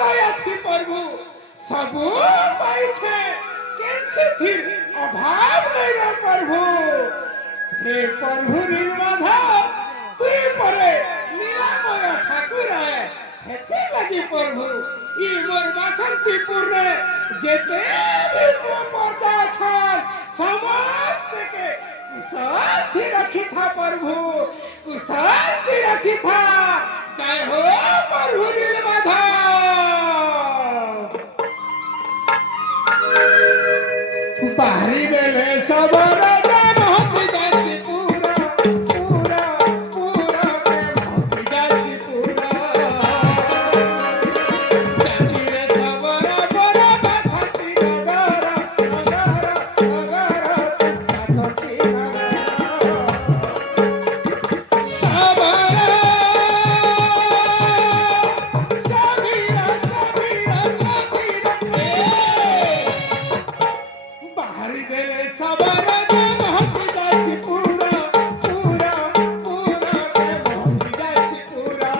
दया थी प्रभु सबू पाई छे कैसे फिर अभाव नहीं रे प्रभु हे प्रभु नीलमाधव तुई परे लीलामय ठाकुर है हेथि लगी प्रभु ई मोर बासंतीपुर में जेते भी पर्दा छन समस्त के कुशांति रखी था प्रभु कुशांति रखी था जय हो प्रभु नीलमाधव बाहरी देले सब राजा मोहती जासी पूरा पूरा पूरा के मोहती जासी पूरा जाती रे सब बड़ा बासंती नगर नगर नगर बासंती नगर सबरा सबीरा सबीरा सबीरा बाहरी देले सबरा मोहती जासी पूरा पूरा पूरा के मोहती जासी पूरा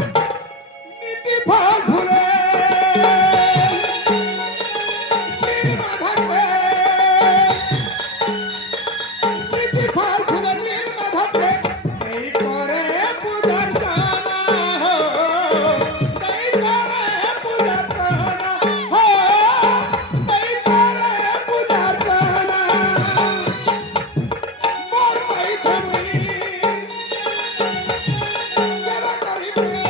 नीति फल फुले नीलमाधव नीति फल फुले नीलमाधव नहीं करे पूजा जाना हो नहीं करे पूजा जाना हो नहीं करे पूजा जाना मोर भाई छमुई सेवा करी पुरे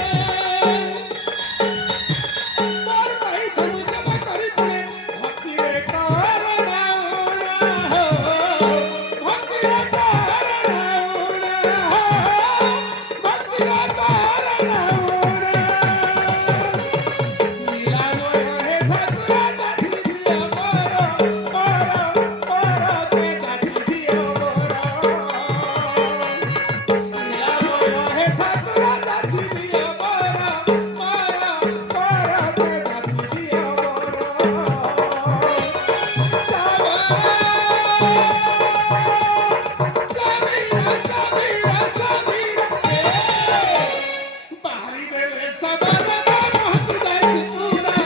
मोर भाई छमुई सेवा करी पुरे भक्ति रे करना हो भक्ति रे करना हो भक्ति रे करना लीलामय हे ठाकुर जाति दियो मोर मोर मोर के जाति दियो मोर लीलामय हे ठाकुर जाति दियो मोर मोर मोर के जाति दियो मोर सबीरा सबीरा सबीरा बाहरी देले सबरा मोहती जासी पूरा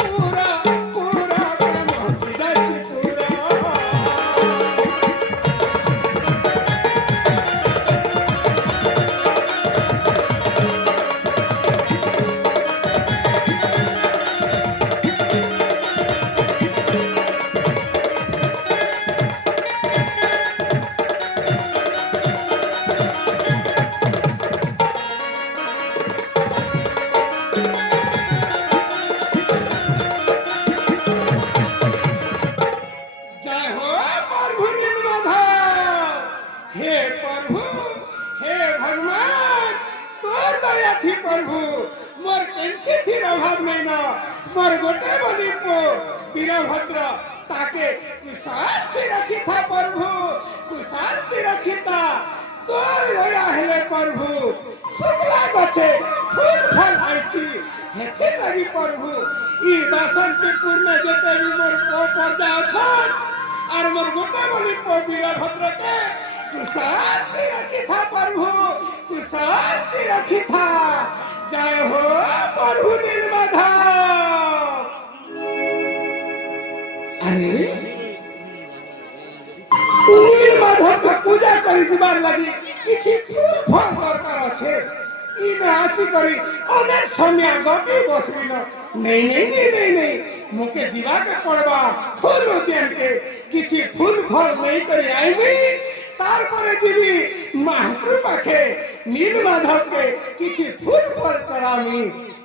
पूरा पूरा के मोहती जासी पूरा जय हो प्रभु नीलमाधव हे प्रभु हे भगवान तोर दया थी प्रभु मोर कैसे थी अभाव नहीं ना मोर गोटे बली को वीरभद्र ताके कुशांति रखी था प्रभु कुशांति रखी था तोर दया हेले प्रभु शुक्ला गछे फूल फल आईसी हेथे लगी प्रभु ई बासंतीपुर में जेते भी मोर पर्दा छन और मोर गोटे बली को वीरभद्र के कुशांति रखी था प्रभु कुशांति रखी था जय हो प्रभु नीलमाधव अरे नीलमाधव के पूजा करी जीवार लगी किछि फूल फल दरकार अच्छे इन आसी करी अनेक समय गपी बसली नहीं नहीं नहीं नहीं नहीं मुके जीवा के पड़वा फूल उद्यान के किछि फूल फल नहीं करी आईबी तार परे जीवी महाप्रभु पाखे नीलमाधव के किछि फूल फल चढ़ामी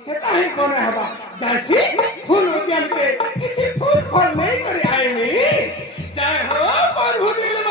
हेता ही कोन हबा जैसी फूल उद्यान के किछि फूल फल नहीं करी आईबी जय हो प्रभु नीलमाधव।